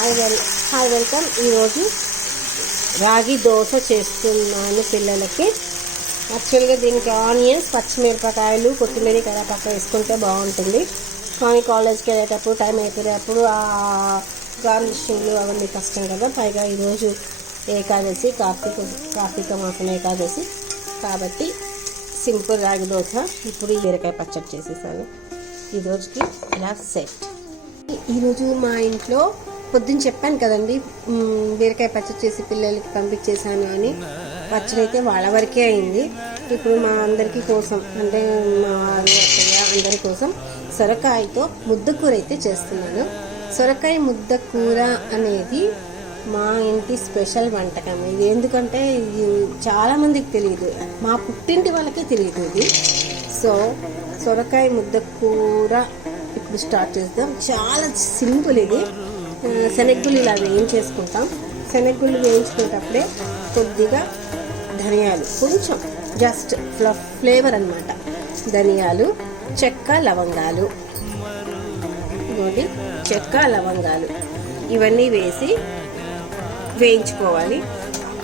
Hi well hi welcome. ఈరోజు రాగి దోశ చేస్తున్నాను పిల్లలకి. యాక్చువల్గా దీనికి ఆనియన్స్ పచ్చిమిరపకాయలు కొత్తిమీర కరివేపాకు వేసుకుంటే బాగుంటుంది. కానీ కాలేజ్కి వెళ్ళేటప్పుడు టైం అయిపోయేటప్పుడు ఆ గార్నిషింగ్లు అవన్నీ కష్టం కదా. పైగా ఈరోజు ఏకాదశి కార్తీక కార్తీక మాసం ఏకాదశి. కాబట్టి సింపుల్ రాగి దోశ. ఇప్పుడు ఈ బీరకాయ పచ్చడి చేసేసాను. ఈరోజుకి ఇలా సెట్. ఈరోజు మా ఇంట్లో పొద్దున్న చెప్పాను కదండి బీరకాయ పచ్చడి చేసి పిల్లలకి పంపించేశాను అని. పచ్చడి అయితే వాళ్ళ వరకే అయింది. ఇప్పుడు మా అందరికీ కోసం అంటే మా అందరి కోసం సొరకాయతో ముద్ద కూర అయితే చేస్తున్నాను. సొరకాయ ముద్ద కూర అనేది మా ఇంటి స్పెషల్ వంటకం. ఇది ఎందుకంటే ఇది చాలామందికి తెలియదు. మా పుట్టింటి వాళ్ళకే తెలియదు ఇది. సో సొరకాయ ముద్ద కూర ఇప్పుడు స్టార్ట్ చేద్దాం. చాలా సింపుల్ ఇది. శనగగుళ్ళు ఇలా వేయించేసుకుంటాం. శనగగుళ్ళు వేయించుకునేటప్పుడే కొద్దిగా ధనియాలు కొంచెం జస్ట్ ఫ్లేవర్ అనమాట ధనియాలు చెక్క లవంగాలు. ఇదిగోండి చెక్క లవంగాలు. ఇవన్నీ వేసి వేయించుకోవాలి.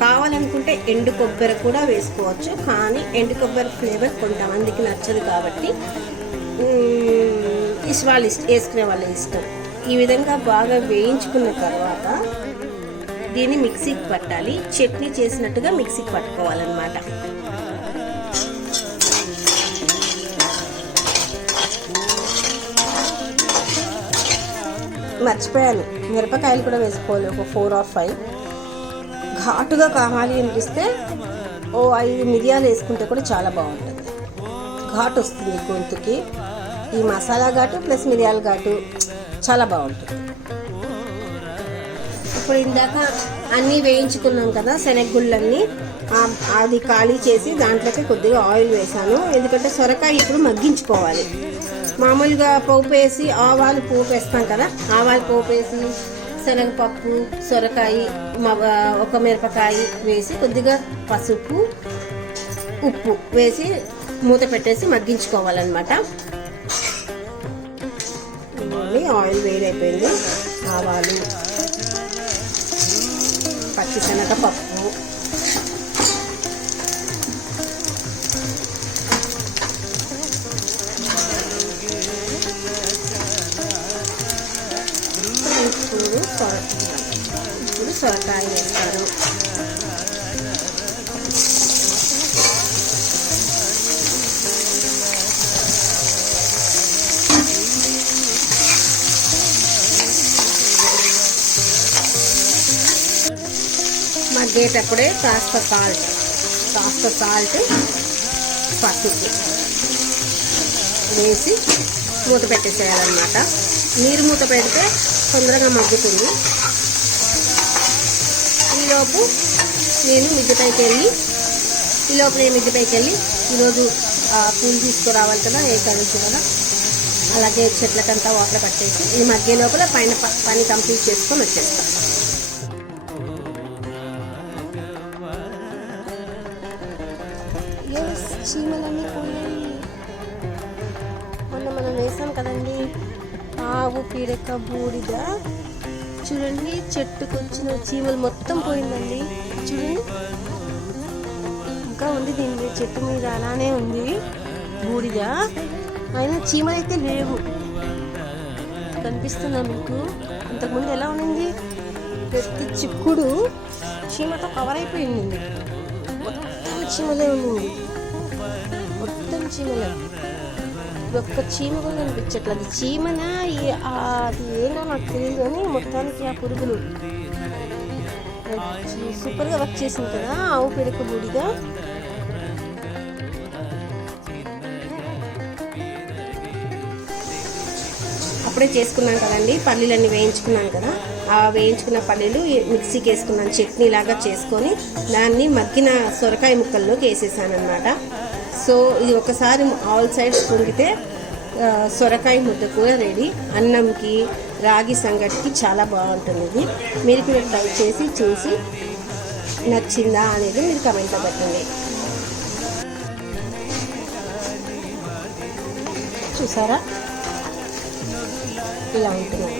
కావాలనుకుంటే ఎండు కొబ్బరి కూడా వేసుకోవచ్చు కానీ ఎండు కొబ్బరి ఫ్లేవర్ కొంతమందికి నచ్చదు కాబట్టి వాళ్ళు ఇస్ వాళ్ళ ఇష్టం వేసుకునే వాళ్ళ ఇష్టం. ఈ విధంగా బాగా వేయించుకున్న తర్వాత దీన్ని మిక్సీకి పట్టాలి. చట్నీ చేసినట్టుగా మిక్సీకి పట్టుకోవాలన్నమాట. మర్చిపోయాను. మిరపకాయలు కూడా వేసుకోవాలి ఒక ఫోర్ ఆర్ ఫైవ్. ఘాటుగా కావాలి అనిపిస్తే ఓ ఐదు మిరియాలు వేసుకుంటే కూడా చాలా బాగుంటుంది. ఘాటు వస్తుంది గొంతుకి. ఈ మసాలా ఘాటు ప్లస్ మిరియాల ఘాటు చాలా బాగుంటుంది. ఇప్పుడు ఇందాక అన్నీ వేయించుకున్నాం కదా శనగగుళ్ళన్నీ. అది ఖాళీ చేసి దాంట్లోకి కొద్దిగా ఆయిల్ వేసాను. ఎందుకంటే సొరకాయ ఇప్పుడు మగ్గించుకోవాలి. మామూలుగా పోపు వేసి ఆవాలు పోపు వేస్తాం కదా ఆవాలు పోపు వేసి శనగపప్పు సొరకాయ మగ ఒక మిరపకాయ వేసి కొద్దిగా పసుపు ఉప్పు వేసి మూత పెట్టేసి మగ్గించుకోవాలన్నమాట. ఇదిగోండి, ఆయిల్ వేడైపోయింది ఆవాలు పచ్చిశనగపప్పు ఇప్పుడు సొర ఇప్పుడు సొరకాయ వేస్తారు. మగ్గేటప్పుడే కాస్త సాల్ట్ కాస్త సాల్ట్ పసుపు వేసి మూత పెట్టేసేయాలన్నమాట. నీరు మూత పెడితే తొందరగా మగ్గుతుంది. ఈలోపు నేను మిద్దె పైకి వెళ్ళి ఈలోపు నేను మిద్దె పైకి వెళ్ళి ఈరోజు పూలు తీసుకురావాలి కదా ఏకాదశి కదా అలాగే చెట్లకంతా వాటర్ పట్టేసి ఈ మధ్య లోపల పైన ప- పని కంప్లీట్ చేసుకొని వచ్చేస్తాను చీమలన్నీ పోయాయి మొన్న మనం వేసాం కదండి. ఆవు పీడక బూడిద. చూడండి చెట్టుకు వచ్చిన చీమలు మొత్తం పోయిందండి. చూడండి. ఇంకా ఉంది దీని మీద చెట్టు మీద అలానే ఉంది బూడిద. అయినా చీమలు అయితే లేవు. కనిపిస్తుందా మీకు? అంతకుముందు ఎలా ఉండింది? ప్రతి చిక్కుడు చీమతో కవర్ అయిపోయింది. మొత్తం చీమలే ఉండింది. మొత్తం చీమలే. ఒక్క చీమ కూడా కనిపించట్లేదు. అది చీమనా? ఆ, అది ఏంటో నాకు తెలియదు కానీ మొత్తానికి ఆ పురుగులు. సూపర్గా వర్క్ చేసింది కదా ఆవు పిడక బూడిగా అప్పుడే చేసుకున్నాం కదండి పల్లీలన్నీ వేయించుకున్నాను కదా. ఆ వేయించుకున్న పల్లీలు మిక్సీకి వేసుకున్నాను చట్నీ లాగా చేసుకొని దాన్ని మగ్గిన సొరకాయ ముక్కల్లోకి వేసేసాను అనమాట సో ఇది ఒకసారి ఆల్ సైడ్స్ పొంగితే సొరకాయ ముద్ద కూర రెడీ. అన్నంకి రాగి సంగటికి చాలా బాగుంటుంది. ఇది మీరు కూడా ట్రై చేసి చూసి నచ్చిందా అనేది మీరు కమెంట్లో పెట్టండి. చూసారా? ఇలా ఉంటుంది